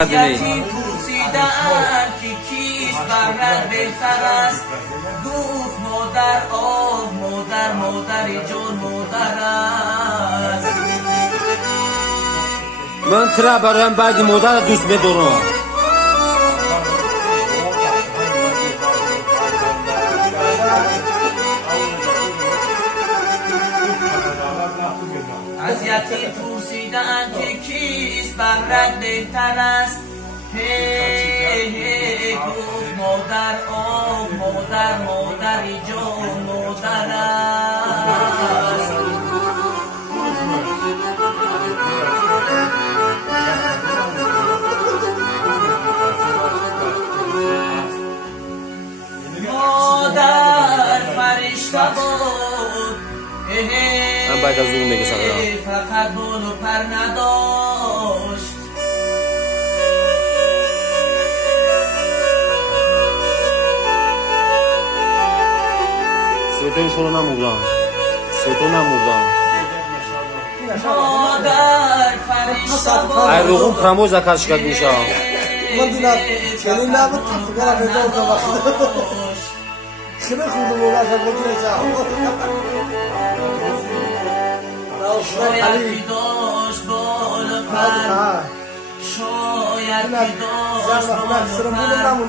یتیم پرسیدن که کیست برت بهتر است، گفت مادر آه مادر، مادر جان مادر است. من ترا برایم بعد مادر دوست بدارم. از یتیم پرسیدن که کیست برت بهتر است، هی گفت مادر آه مادر، مادر جان مادر است. مادر فرشته بود، من باید از اون میگسم فقط بال و پر نداشت. سویترشون رو نموردم، سویتر نموردم. مادر فرشته بود، ای روغون پرموز دکرش کرد میشه. من دیدم چنین نبود تقدیرم رضا و وقت خیلی خود مولا شد شاید داشت بال و پر، شاید داشت بال و پر، اما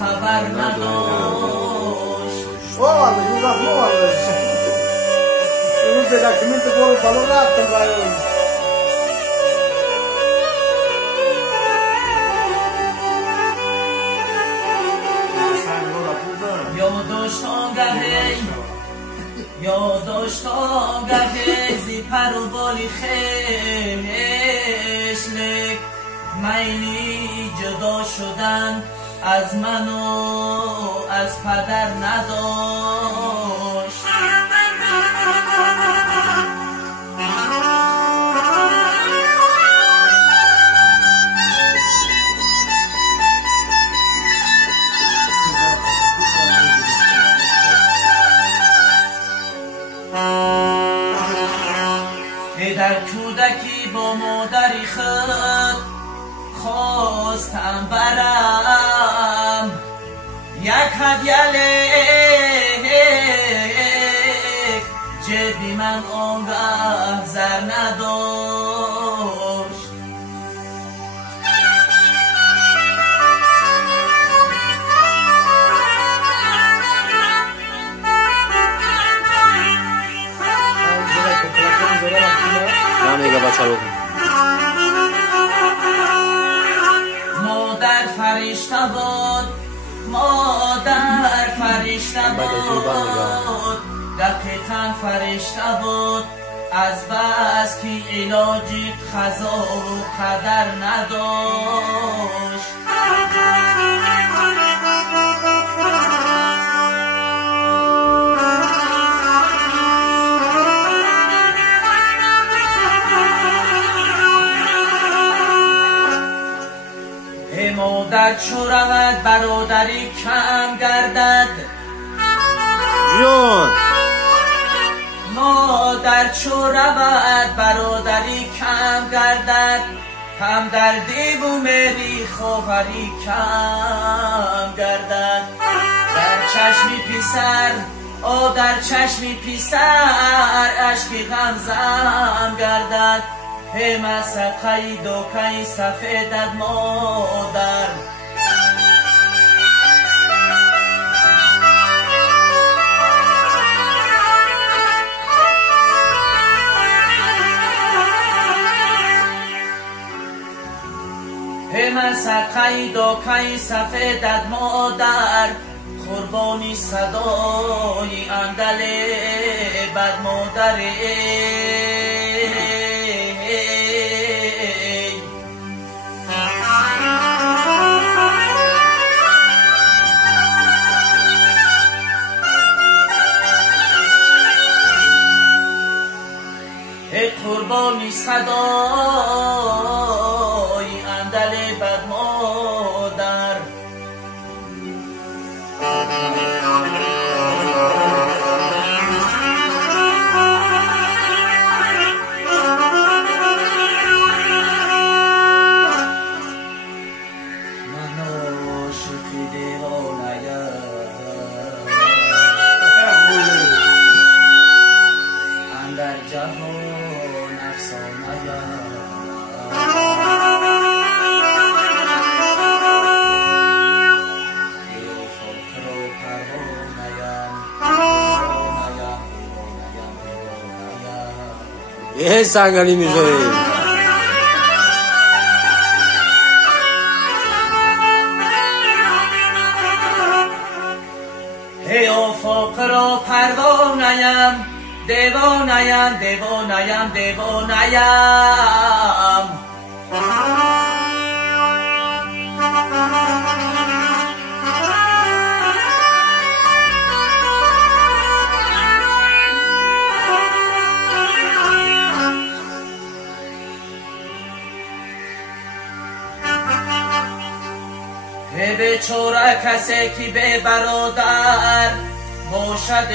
خبر نداشت. یادداشت آگهی زی پر و بالی خشنک، میلی جدا شدن از من و از پدر نداشت. در کودکی با مادری خود خواستم برم یک هدیه، جدی من آنگاه زر نداشت. نمیگه بچه رو مادر فرشته بود، مادر فرشته بود، دقیقا فرشته بود، از بس که علاجی خضا و قدر نداشت. مادر چو رود برادری کم گردد، جون مادر چو رود برادری کم گردد، هم دردی و مری خواهری کم گردد. در چشمی پسر در چشمی پسر اشکی غمزم گردد، همه صدقه دوکه سفیدت مادر. همه صدقه دوکه سفیدت مادر، قربانی صدای اندل بد مادر. قربانی صدای اندل بد مادر. ای سنگلی میذاری ای افق را پروانه‌ام دیوانه‌ام دیوانه‌ام دیوانه‌ام بیچاره کسی که به برادر باشد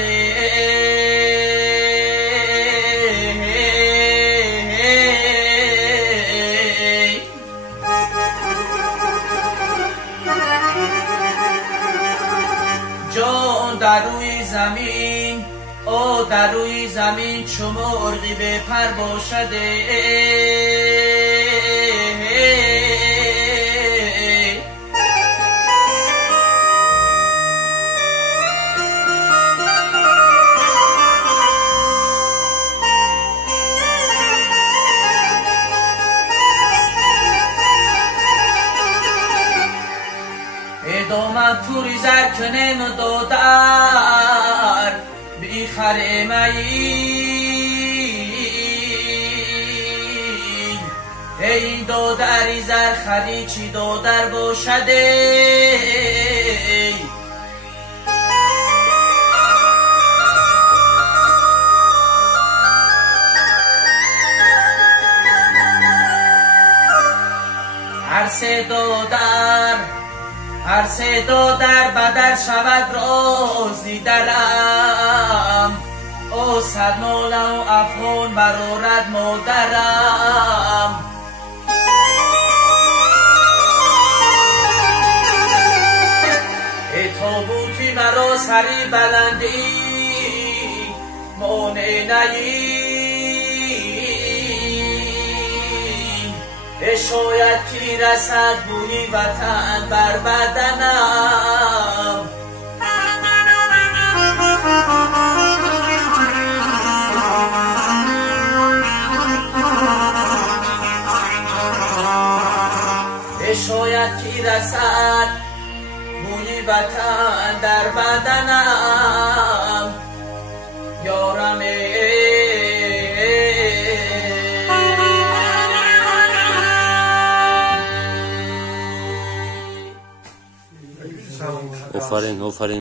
جان در روی زمین او در روی زمین چو مرغی به پر باشد دامن پوری زر کنم دادر بیخر امایی ای دادری زر خری چی دادر باشده هر سه دادر بدر شود رازی درم او صد مال و افغان برارد مادرم ای تابوتی مرا سری بلندی مانع نهی شاید کی رسد بوی وطن بر بدنم شاید کی رسد بوی وطن در بدنم یارم آفرین